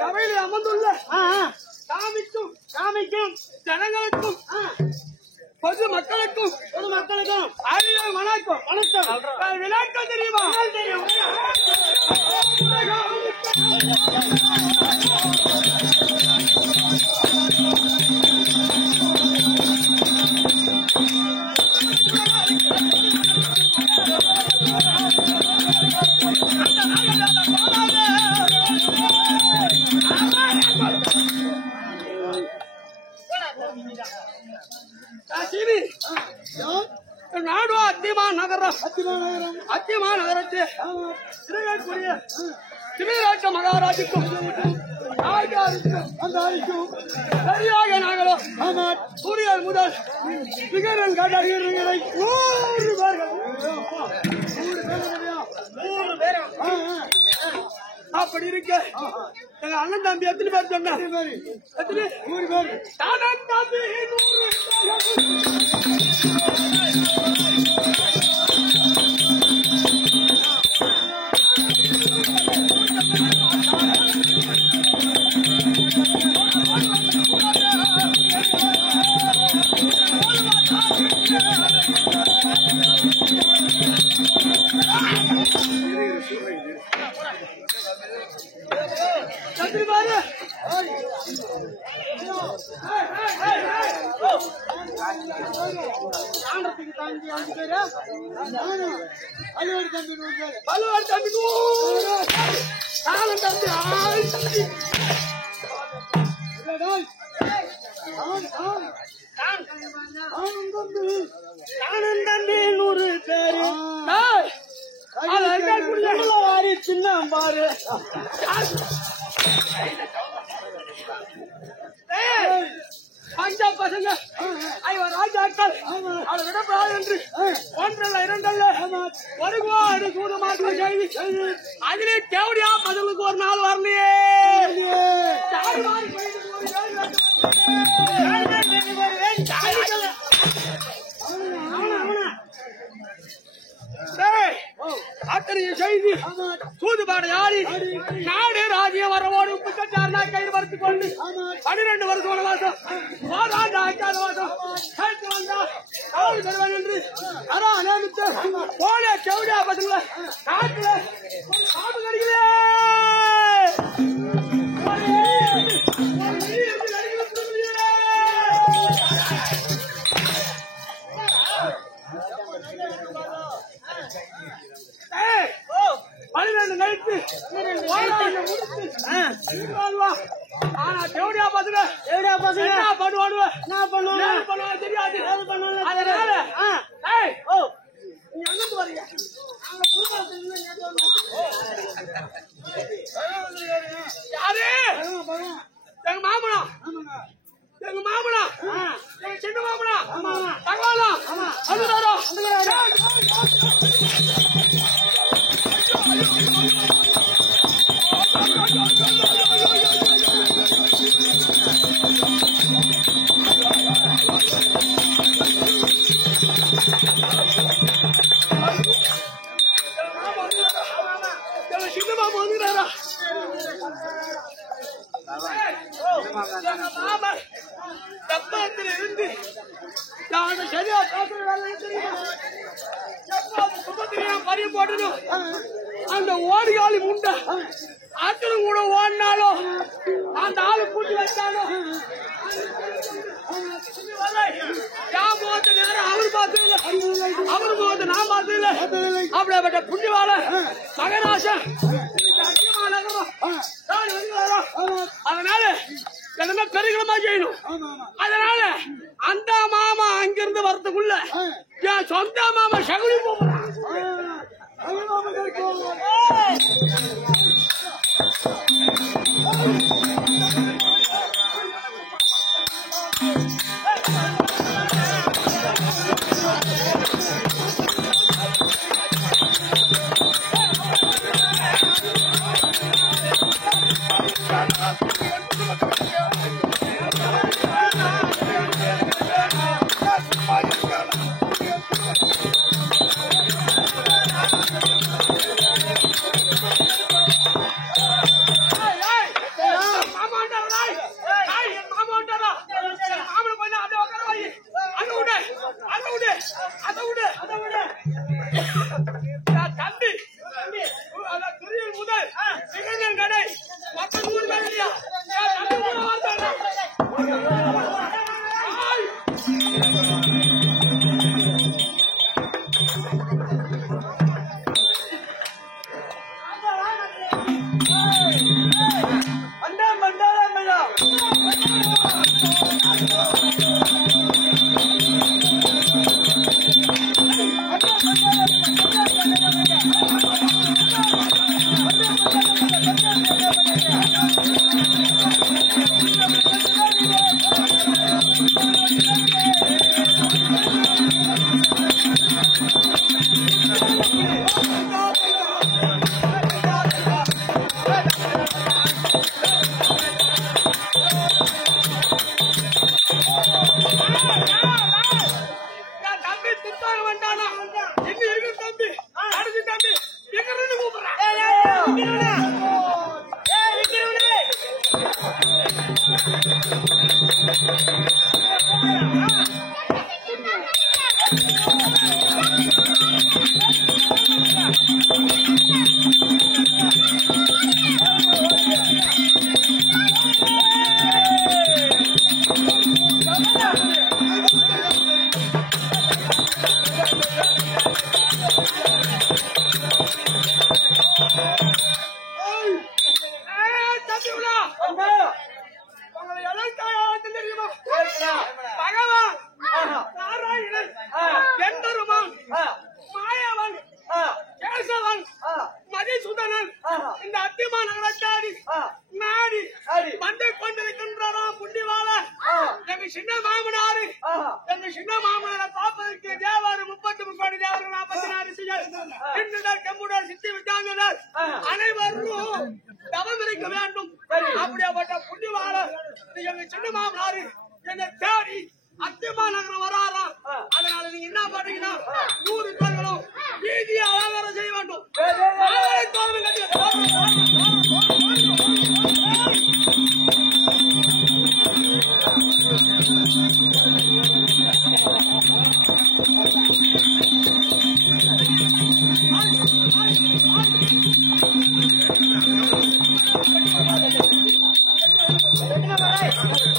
சபையில் அமர்ந்துள்ள சாமிக்கும் ஜனங்களுக்கும் பொது மக்களுக்கும் வணக்கம் விளக்கம் தெரியுமா? நாடு அத்திமா நகரத்தை சிவராஜ மகாராஜுக்கும் சரியாக நாங்களும் சூரியன் முதல் விகரன் கடைகளை 100 பேர் அப்படி இருக்க எங்க அண்ணன் தம்பி எத்தனை பேர் சொன்னா 100 பேர் அண்ணன் தம்பி 100 சின்ன பாரு பஞ்சாப் பசங்க ராஜாக்கள் அதை விடப்படாது என்று 1 2 வருவாடு சூதமாக்க செய்தி அதிலே கேவடியா பதிலுக்கு ஒரு நாள் வரலையே. அத்தனைய செய்தி சூதுபாடு ஆடி நாடு ராஜ்யம் வரவோடு 36 நாள் கைது பறித்துக் கொண்டு 12 வருஷம் வனவாசம் என்று நியமித்து போல செவடியா பதில் நாட்டுல பாம்பு கடிக்கிறே எங்க மாமனா சின்ன மாமனா தகவலா சின்ன மாமா வந்துட்டாரா மாமன் தப்பத்தில் இருந்து நான் சரியா பேசுறேன் தெரியுமா? சுபத்திரியம் பறி போட்டதும் அந்த ஓடியாளி முண்டை அத்தனும் கூட ஓடினாலும் அந்த ஆளு கூட்டி வச்சாலும் அவர் பார்த்ததில்ல, அவர் முகத்தை நான் பார்த்ததில்லை. அப்படிப்பட்ட புண்ணியவாள மகராசன் அதனால எதுனா பெருகிடமா செய்யணும். அதனால அந்த மாமா அங்கிருந்து வரதுக்குள்ள என் சொந்த மாமா சகுனி போகிறான். All right.